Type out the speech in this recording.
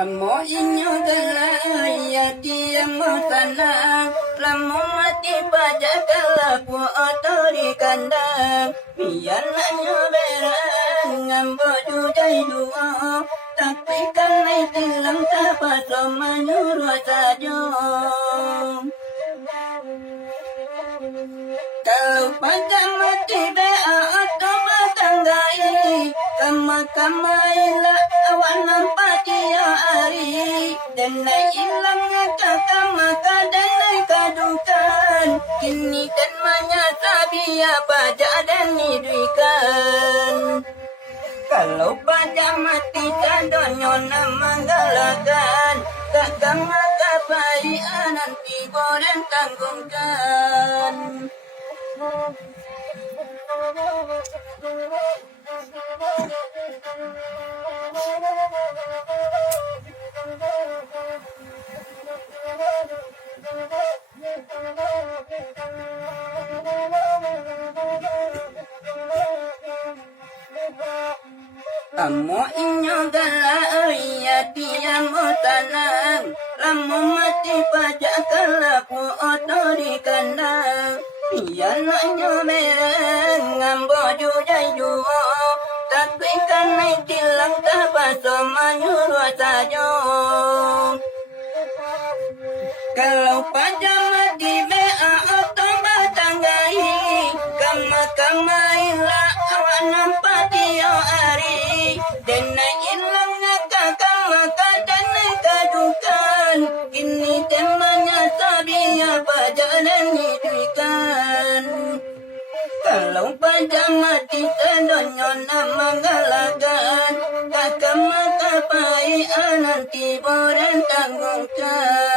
Amo inyo galayati amo tanang Lamu mati pajak kalapu otori kandang Biar nanyo berang Ngambo jujai duo Tapi kanai tilang tapaso manyuruh sajo Kalau pajak mati bea atau batanggai Kama-kamaila awan nampak dia hari Denai ilangnya kakak maka denai kadukan Kini kan menyata biar pajak dan niduikan Kalau pajak mati tandonyo nama galakan Kakak maka baik nanti boleh tanggungkan Amo inyo galaya tiamo tanang Lamu mati pajak kalapu otori kandang Biar nanyo mereng ngambo jujai duo Tapi kanai tilang tapaso manyuruh sajo Kalau pajak mati bea atau batanggai Kama-kamaila awan nampak dia hari Denai ilangnya kakak maka denai kadukan Kini temanya sabia pajak dan hiduikan Kalau pajak mati tandonyo nama galakan Kakak maka pai nanti boleh tanggungkan